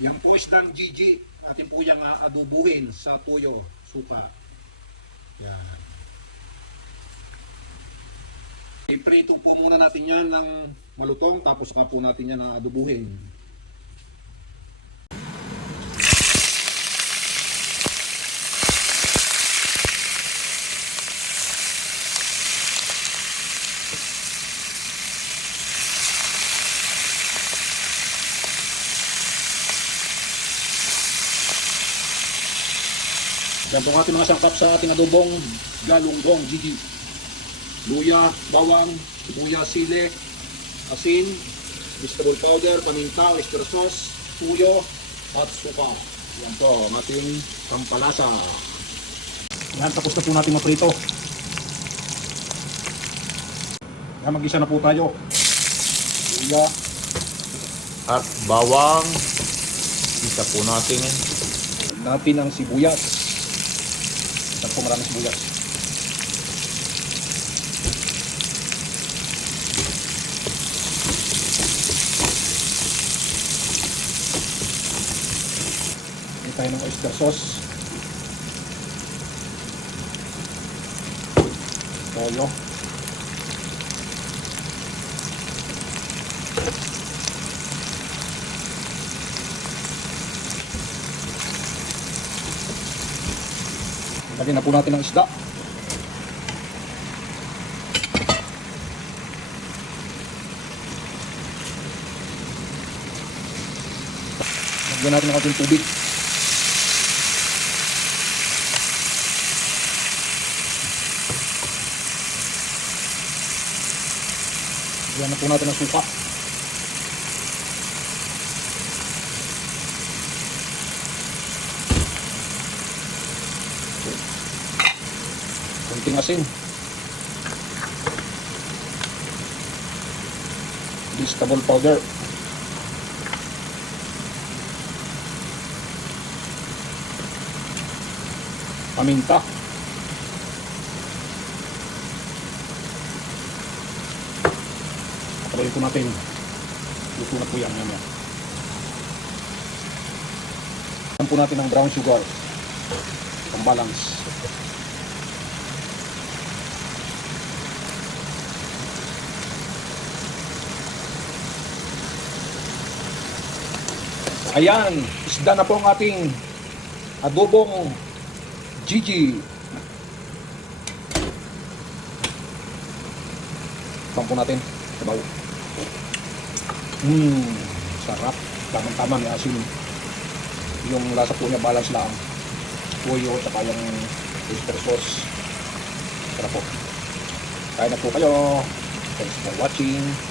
Yan po isdang Gigi. Atin po yung uh, adubuhin sa tuyo, supa. Yan. Iprito po muna natin yan ng malutong tapos saka po natin yan adubuhin. Yan po ating mga sangkap sa ating adobong galunggong Gigi. Luya, bawang, sibuyas, sile, asin, vegetable powder, paminta, oyster sauce, tuyo, at suka. Yan po ang ating pampalasa. Yan, tapos na po natin maprito. Yan, mag-isa na po tayo. Luya, At bawang. Isa po natin natin ang sibuyas. Yan po maraming sibuyas. Hindi tayo ng oyster sauce. Toyo. Lagyan na po natin ang isda. Lagyan natin ang ating tubig. Lagyan na po natin ang suka. Kunting asin. Vegetable powder. Paminta. Patuloy po natin. Luto na po yan. Yan yan. Po natin ang brown sugar. Pang balance. Ayan, isda na po ang ating adobong Gigi. Pang po natin. Sabaw. Mmm, sarap. Tamang-tama may asin. Yung lasa po niya balance lang. Tuyo, saka yung oyster sauce. Sarap po. Kain na po kayo. Thanks for watching.